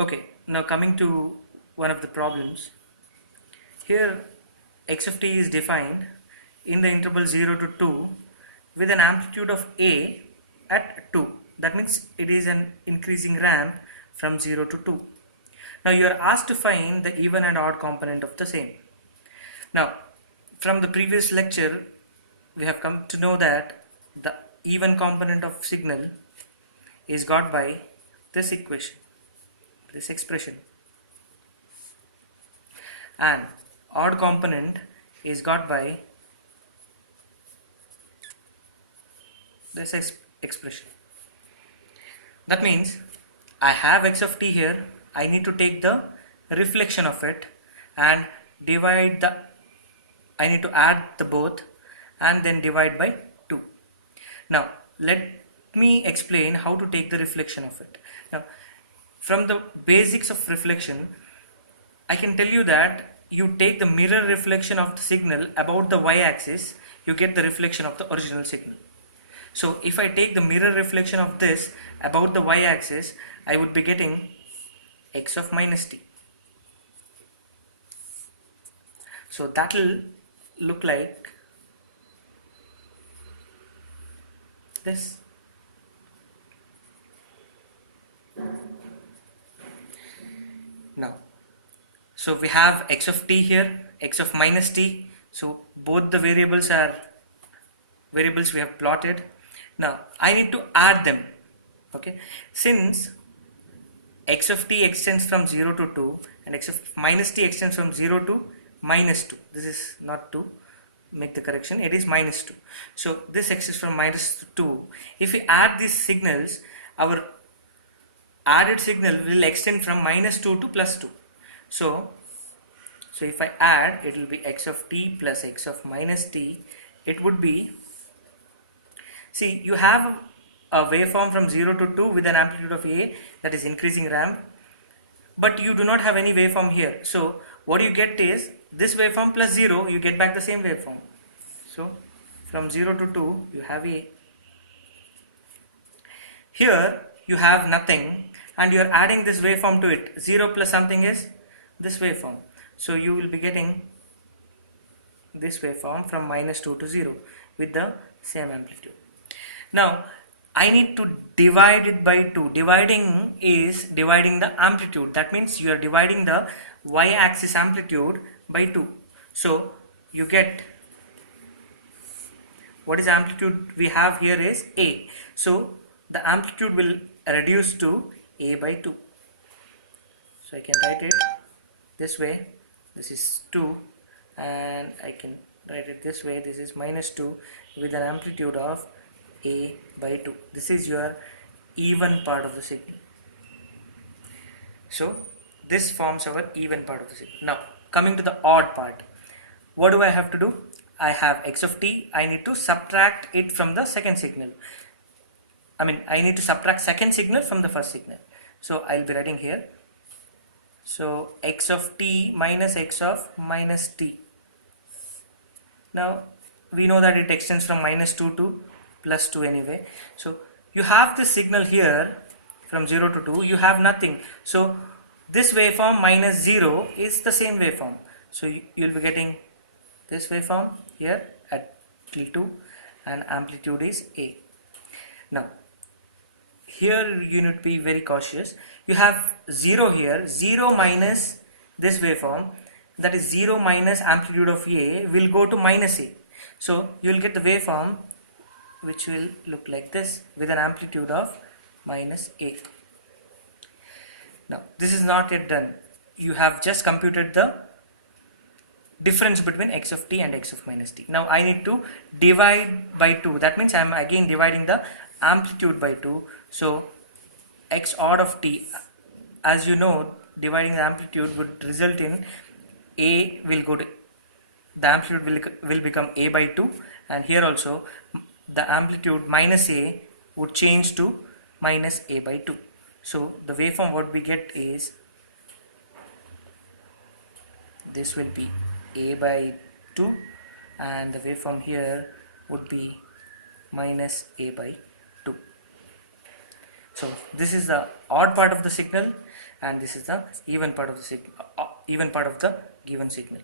Okay, now coming to one of the problems. Here x of t is defined in the interval 0 to 2 with an amplitude of a at 2. That means it is an increasing ramp from 0 to 2. Now you are asked to find the even and odd component of the same. Now from the previous lecture we have come to know that the even component of signal is got by this equation, this expression, and odd component is got by this expression. That means I have x of t here, I need to take the reflection of it and divide the, I need to add the both and then divide by 2. Now let me explain how to take the reflection of it. Now from the basics of reflection, I can tell you that you take the mirror reflection of the signal about the y-axis, you get the reflection of the original signal. So if I take the mirror reflection of this about the y-axis, I would be getting x of minus t. So that will look like this. Now, so we have x of t here, x of minus t. So both the variables are variables we have plotted. Now I need to add them. Okay, since x of t extends from 0 to 2 and x of minus t extends from 0 to minus 2. This is not 2. Make the correction, it is minus 2. So this x is from minus 2. If we add these signals, our added signal will extend from minus 2 to plus 2. So if I add, it will be x of t plus x of minus t. It would be, see, you have a waveform from 0 to 2 with an amplitude of a, that is increasing ramp, but you do not have any waveform here. So what you get is this waveform plus 0, you get back the same waveform. So from 0 to 2 you have a. Here you have nothing and you are adding this waveform to it. 0 plus something is this waveform. So you will be getting this waveform from minus 2 to 0 with the same amplitude. Now I need to divide it by 2. Dividing is dividing the amplitude. That means you are dividing the y-axis amplitude by 2. So you get, what is amplitude we have here is a. So the amplitude will reduce to a by 2. So I can write it this way. This is 2 and I can write it this way. This is minus 2 with an amplitude of a by 2. This is your even part of the signal. So this forms our even part of the signal. Now coming to the odd part, what do I have to do? I have x of t, I need to subtract it from the second signal. I need to subtract second signal from the first signal. So I'll be writing here, so x of t minus x of minus t. Now we know that it extends from minus 2 to plus 2 anyway. So you have this signal here from 0 to 2, you have nothing. So this waveform minus 0 is the same waveform. So you will be getting this waveform here at T2 and amplitude is A. Now here you need to be very cautious. You have 0 here, 0 minus this waveform, that is 0 minus amplitude of A will go to minus A. So you will get the waveform which will look like this with an amplitude of minus A. Now this is not yet done. You have just computed the difference between x of t and x of minus t. Now I need to divide by 2. That means I am again dividing the amplitude by 2. So x odd of t, as you know, dividing the amplitude would result in a will go to, the amplitude will become a by 2, and here also the amplitude minus a would change to minus a by 2. So the waveform what we get is, this will be a by 2 and the waveform here would be minus a by 2. So this is the odd part of the signal, and this is the even part of the even part of the given signal.